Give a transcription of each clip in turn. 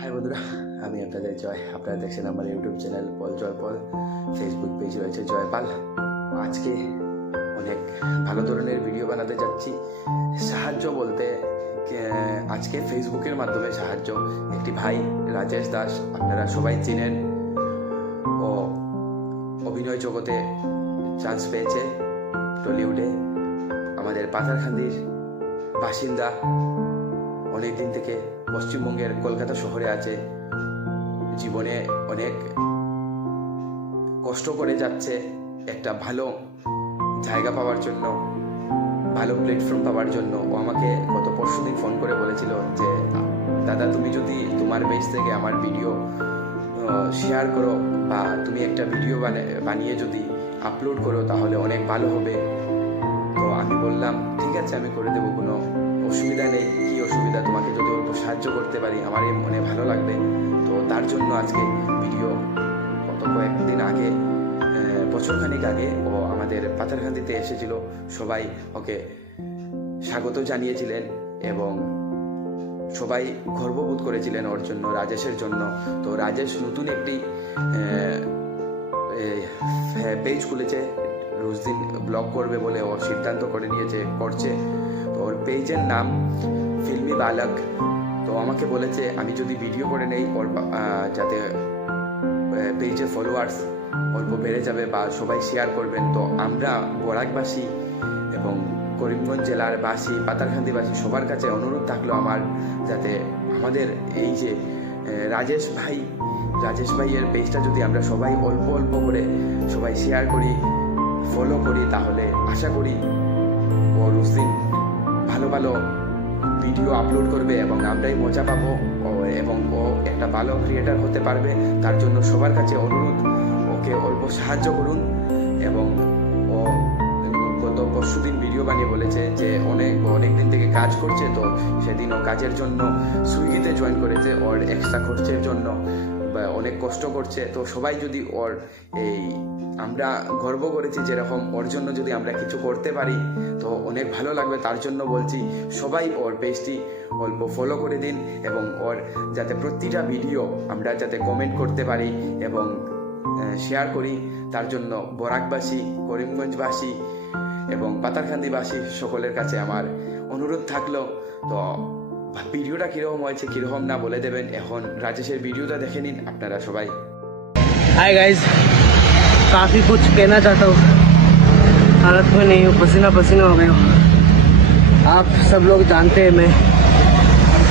High বন্ধুরা, আমি আপনাদের জয়। আপনারা দেখছেন আমার ইউটিউব চ্যানেল পল জয় পল, ফেসবুক পেজ রয়েছে জয়পাল। আজকে অনেক ভালো ধরনের ভিডিও বানাতে যাচ্ছি। সাহায্য বলতে আজকে ফেসবুকের মাধ্যমে সাহায্য। একটি ভাই রাজেশ দাস, আপনারা সবাই চিনেন, ও অভিনয় জগতে চান্স পেয়েছে টলিউডে। আমাদের পাথারকান্দির বাসিন্দা, অনেক দিন থেকে পশ্চিমবঙ্গের কলকাতা শহরে আছে। জীবনে অনেক কষ্ট করে যাচ্ছে একটা ভালো জায়গা পাওয়ার জন্য, ভালো প্ল্যাটফর্ম পাওয়ার জন্য। ও আমাকে গত পরশুদিন ফোন করে বলেছিল যে দাদা, তুমি যদি তোমার পেজ থেকে আমার ভিডিও শেয়ার করো বা তুমি একটা ভিডিও বানিয়ে যদি আপলোড করো তাহলে অনেক ভালো হবে। তো আমি বললাম ঠিক আছে, আমি করে দেবো, কোনো অসুবিধা নেই। কি অসুবিধা, তোমাকে যদি অল্প সাহায্য করতে পারি আমার মনে ভালো লাগবে। তো তার জন্য আজকে ভিডিও, কয়েকদিন আগে, বছরখানিক আগে ও আমাদের পাথারকান্দিতে এসেছিল। সবাই ওকে স্বাগত জানিয়েছিলেন এবং সবাই গর্ববোধ করেছিলেন ওর জন্য, রাজেশের জন্য। তো রাজেশ নতুন একটি পেজ খুলেছে, রোজদিন ব্লগ করবে বলে ও সিদ্ধান্ত করে নিয়েছে, করছে। তো ওর পেজের নাম ফিল্মি বালক। তো আমাকে বলেছে আমি যদি ভিডিও করে নেই ওর যাতে পেজের ফলোয়ার্স অল্প বেড়ে যাবে বা সবাই শেয়ার করবেন। তো আমরা বরাকবাসী এবং করিমগঞ্জ জেলার বাসী, পাথারকান্দিবাসী সবার কাছে অনুরোধ থাকলো আমার, যাতে আমাদের এই যে রাজেশ ভাইয়ের পেজটা যদি আমরা সবাই অল্প অল্প করে সবাই শেয়ার করি, ফলো করি, তাহলে আশা করি ও রোজদিন ভালো ভালো ভিডিও আপলোড করবে এবং আমরাই মজা পাবো এবং ও একটা ভালো ক্রিয়েটার হতে পারবে। তার জন্য সবার কাছে অনুরোধ, ওকে অল্প সাহায্য করুন। এবং ও গত পরশুদিন ভিডিও বানিয়ে বলেছে যে অনেক দিন থেকে কাজ করছে, তো সেদিন ও কাজের জন্য সুইগিতে জয়েন করেছে ওর এক্সট্রা খরচের জন্য, অনেক কষ্ট করছে। তো সবাই যদি ওর আমরা গর্ব করেছি যেরকম, ওর জন্য যদি আমরা কিছু করতে পারি তো অনেক ভালো লাগবে। তার জন্য বলছি সবাই ওর পেজটি অল্প ফলো করে দিন এবং ওর যাতে প্রতিটা ভিডিও আমরা যাতে কমেন্ট করতে পারি এবং শেয়ার করি, তার জন্য বরাকবাসী, করিমগঞ্জবাসী এবং পাথারকান্দিবাসী সকলের কাছে আমার অনুরোধ থাকলো। তো ভিডিওটা কীরকম হয়েছে কীরকম না বলে দেবেন। এখন রাজেশের ভিডিওটা দেখে নিন আপনারা সবাই। हाय गाइस, काफ़ी कुछ कहना चाहता हूँ, हालत में नहीं हूँ, पसीना पसीना हो गया हूँ। आप सब लोग जानते हैं मैं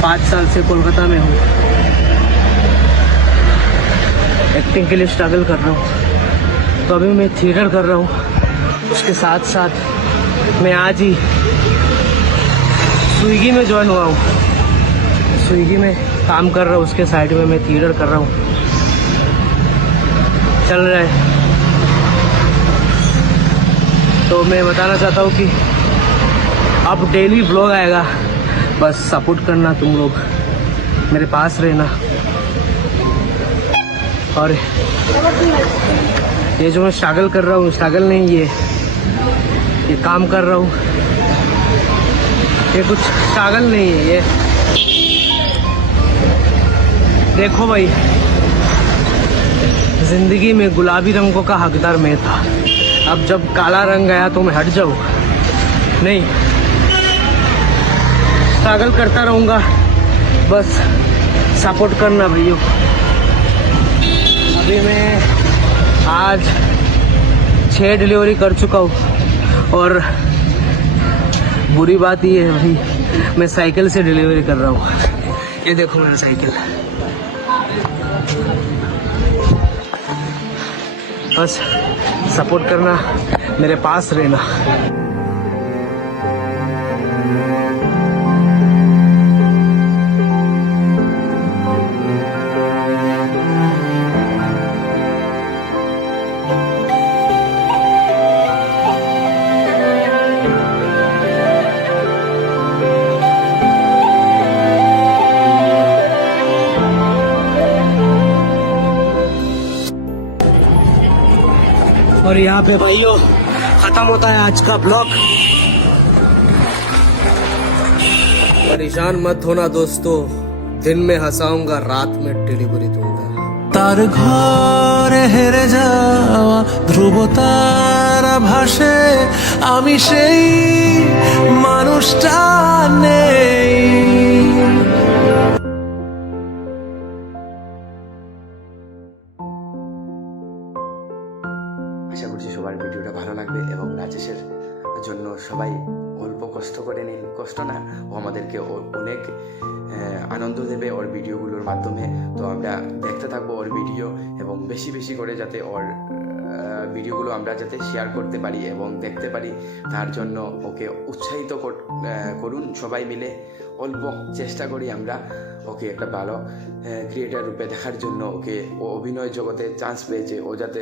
5 साल से कोलकाता में हूँ, एक्टिंग के लिए स्ट्रगल कर रहा हूँ। तो अभी मैं थिएटर कर रहा हूँ, उसके साथ साथ मैं आज ही स्विगी में ज्वाइन हुआ हूँ। स्विगी में काम कर रहा हूँ, उसके साइड में मैं थिएटर कर रहा हूँ, चल रहा है। तो मैं बताना चाहता हूँ कि अब डेली ब्लॉग आएगा, बस सपोर्ट करना, तुम लोग मेरे पास रहना। और ये जो मैं स्ट्रगल कर रहा हूँ, स्ट्रगल नहीं, ये काम कर रहा हूँ, ये कुछ स्ट्रगल नहीं है। ये देखो भाई, जिंदगी में गुलाबी रंगों का हकदार मैं था, अब जब काला रंग गया तो मैं हट जाऊँ? नहीं, स्ट्रगल करता रहूँगा, बस सपोर्ट करना भैया। अभी मैं आज 6 डिलीवरी कर चुका हूँ और बुरी बात ये है भाई, मैं साइकिल से डिलीवरी कर रहा हूँ। ये देखो मेरा साइकिल। बस सपोर्ट करना, मेरे पास रहना। और यहाँ पे भाइयों खत्म होता है आज का ब्लॉग। परेशान मत होना दोस्तों, दिन में हंसाऊंगा रात में डिलीवरी दूंगा তার ঘরে হেরে যাওয়া ধ্রুব তারা ভাসে আমি সেই মানুষটা নেই আশা করছি সবার ভিডিওটা ভালো লাগবে এবং রাজেশের জন্য সবাই অল্প কষ্ট করে নিন, কষ্ট না, ও আমাদেরকে অনেক আনন্দ দেবে ওর ভিডিওগুলোর মাধ্যমে। তো আমরা দেখতে থাকবো ওর ভিডিও এবং বেশি বেশি করে যাতে ওর ভিডিওগুলো আমরা যাতে শেয়ার করতে পারি এবং দেখতে পারি, তার জন্য ওকে উৎসাহিত করুন সবাই মিলে। অল্প চেষ্টা করি আমরা ওকে একটা ভালো ক্রিয়েটার রূপে দেখার জন্য। ওকে ও অভিনয় জগতে চান্স পেয়েছে, ও যাতে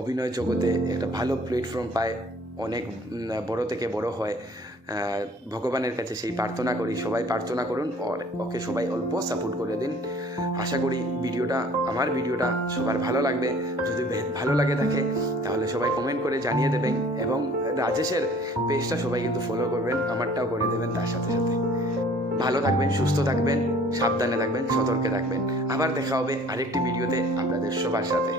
অভিনয় জগতে একটা ভালো প্ল্যাটফর্ম পায়, অনেক বড় থেকে বড় হয়। ভগবানের কাছে সেই প্রার্থনা করি, সবাই প্রার্থনা করুন আর ওকে সবাই অল্প সাপোর্ট করে দিন। আশা করি আমার ভিডিওটা সবার ভালো লাগবে। যদি ভালো লাগে থাকে তাহলে সবাই কমেন্ট করে জানিয়ে দেবেন এবং রাজেশের পেজটা সবাই কিন্তু ফলো করবেন, আমারটাও করে দেবেন তার সাথে সাথে। ভালো থাকবেন, সুস্থ থাকবেন, সাবধানে থাকবেন, সতর্কে থাকবেন। আবার দেখা হবে আরেকটি ভিডিওতে আপনাদের সবার সাথে।